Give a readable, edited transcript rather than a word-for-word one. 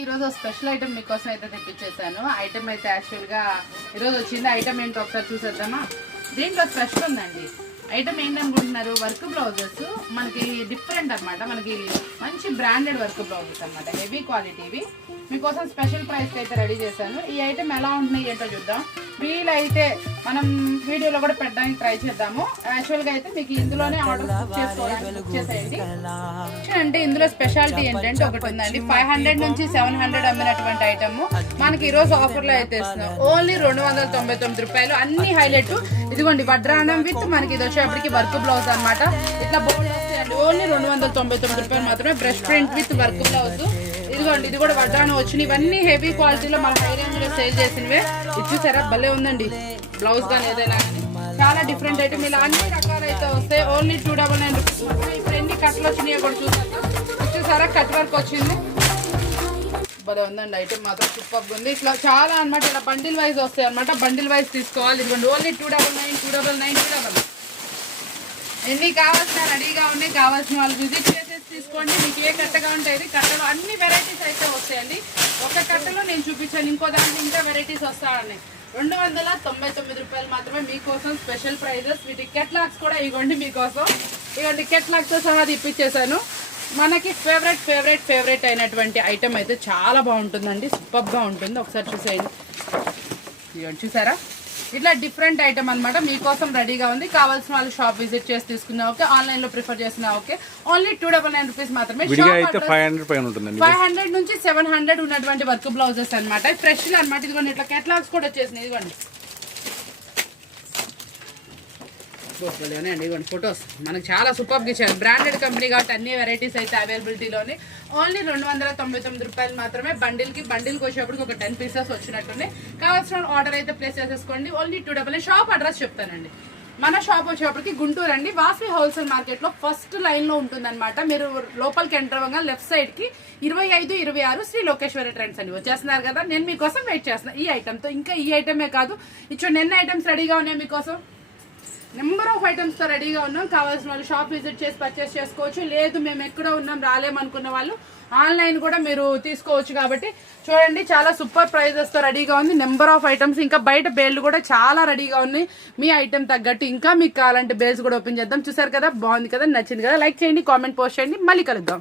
ఈరోజు special item మీకోసం అయితే తెప్పించేసాను. ఐటమ్ అయితే యాక్చువల్గా ఈరోజు వచ్చింది. ఐటమ్ ఏంటో ఒకసారి చూసేద్దామా. దీంట్లో స్పెషల్ ఉందండి. ఐటమ్ ఏంటనుకుంటున్నారు, వర్క్ బ్లౌజెస్ మనకి డిఫరెంట్ అనమాట. మనకి మంచి బ్రాండెడ్ వర్క్ బ్లౌజెస్ అనమాట, హెవీ క్వాలిటీవి. మీకోసం స్పెషల్ ప్రైస్కి అయితే రెడీ చేశాను. ఈ ఐటమ్ ఎలా ఉంటున్నాయి ఏంటో చూద్దాం. వీలైతే మనం వీడియోలో కూడా పెట్టడానికి ట్రై చేద్దాము. యాక్చువల్గా అయితే మీకు ఇందులోనే ఆర్డర్ చేసుకోవడానికి బుక్ చేసేయండి. అంటే ఇందులో స్పెషాలిటీ ఏంటంటే ఒకటి ఉందండి, 500 నుంచి 700 అమ్మినటువంటి ఐటమ్ మనకి ఈరోజు ఆఫర్లో అయితే ఇస్తున్నాం. ఓన్లీ 299 రూపాయలు. అన్ని హైలైట్ ఇదిగోండి, వడ్రానం విత్ మనకి ఇది వచ్చేప్పటికి వర్క్ బ్లౌజ్ అనమాట. ఇట్లా బోర్డు వస్తాయండి. ఓన్లీ 299 రూపాయలు మాత్రమే. Brush print with work blouse. ఇదిగోండి, ఇది కూడా వడ్రానం వచ్చినాయి. ఇవన్నీ హెవీ క్వాలిటీలో మన హై రేంజ్ లో సేల్ చేసినవే. ఇది చూసారా, భలే ఉందండి. బ్లౌజ్ కానీ ఏదైనా కానీ చాలా డిఫరెంట్ ఐటమ్. ఇలా అన్ని రకాలైతే వస్తాయి. ఓన్లీ 299 రూపీస్ మాత్రమే. ఇప్పుడు ఎన్ని కట్లు వచ్చినాయో కూడా చూసారా, కట్ వర్క్ వచ్చింది. భలే ఉందండి ఐటమ్ మాత్రం, సూపర్ ఉంది. ఇట్లా చాలా అనమాట. ఇలా బండిల్ వైజ్ వస్తాయి అనమాట. బండిల్ వైజ్ తీసుకోవాలి. ఇదిగోండి, ఓన్లీ 299, 299, 299. ఎన్ని కావాల్సిన రెడీగా ఉన్నాయి. కావాల్సిన వాళ్ళు విజిట్ చేసేసి తీసుకోండి. మీకు ఏ కట్టగా ఉంటాయి. కట్టలో అన్ని వెరైటీస్ అయితే వస్తాయండి. ఒక కట్టలో నేను చూపించాను, ఇంకో దాంట్లో ఇంకా వెరైటీస్ వస్తాయండి. 299 రూపాయలు మాత్రమే. మీకోసం స్పెషల్ ప్రైజెస్. వీటి కెట్లాగ్స్ కూడా ఇవ్వండి మీకోసం. ఇవ్వండి, కెట్లాగ్తో సహా ఇప్పించేసాను. మనకి ఫేవరెట్ అయినటువంటి ఐటమ్ అయితే చాలా బాగుంటుందండి. సూపర్గా ఉంటుంది. ఒకసారి చూసేయండి. ఇవ్వండి, చూసారా, ఇట్లా డిఫరెంట్ ఐటమ్ అనమాట. మీకోసం రెడీగా ఉంది. కావాల్సిన వాళ్ళు షాప్ విజిట్ చేసి తీసుకున్నా ఓకే, ఆన్లైన్ లో ప్రిఫర్ చేసినా ఓకే. ఓన్లీ 299 రూపీస్ మాత్రమే. 500 నుంచి 700 ఉన్నటువంటి వర్క్ బ్లౌజెస్ అనమాట. ఫ్రెష్ అనమాట. ఇదిగోండి, ఇట్లా కేటలాగ్స్ కూడా వచ్చేసినాయి. ఇదిగోండి అండి, ఇదిగోండి ఫొటోస్ మనకు చాలా సూపర్గా ఇచ్చారు. బ్రాండెడ్ కంపెనీ కాబట్టి అన్ని వెరైటీస్ అయితే అవైలబిలిటీలోనే. ఓన్లీ 299 రూపాయలు మాత్రమే. బండిల్కి వచ్చేప్పటికి ఒక 10 పీసెస్ వచ్చినట్టుంది. కావాల్సిన ఆర్డర్ అయితే ప్లేస్ చేసేసుకోండి. ఓన్లీ 299. షాప్ అడ్రస్ చెప్తానండి. మన షాప్ వచ్చేప్పటికి గుంటూరు అండి, వాసవి హోల్సేల్ మార్కెట్ లో ఫస్ట్ లైన్ లో ఉంటుంది అనమాట. మీరు లోపలికి ఎంటర్ అవ్వగా లెఫ్ట్ సైడ్ కి 25, 26 శ్రీ లోకేశ్వరి ట్రెండ్స్ అని వచ్చేస్తున్నారు కదా. నేను మీకోసం వెయిట్ చేస్తున్నాను ఈ ఐటమ్ తో. ఇంకా ఈ ఐటమే కాదు, ఇచ్చోండి ఎన్ని ఐటమ్స్ రెడీగా ఉన్నాయి మీకోసం. నెంబర్ ఆఫ్ ఐటమ్స్ తో రెడీగా ఉన్నాం. కావాల్సిన వాళ్ళు షాప్ విజిట్ చేసి పర్చేస్ చేసుకోవచ్చు. లేదు మేము ఎక్కడ ఉన్నాం రాలేమనుకున్న వాళ్ళు ఆన్లైన్ కూడా మీరు తీసుకోవచ్చు. కాబట్టి చూడండి, చాలా సూపర్ ప్రైజెస్ తో రెడీగా ఉంది. Number of items. ఇంకా బయట బేల్లు కూడా చాలా రెడీగా ఉన్నాయి. మీ ఐటమ్ తగ్గట్టు ఇంకా మీకు కావాలంటే బేల్స్ కూడా ఓపెన్ చేద్దాం. చూసారు కదా, బాగుంది కదా, నచ్చింది కదా, లైక్ చేయండి, కామెంట్ పోస్ట్ చేయండి. మళ్ళీ కలుద్దాం.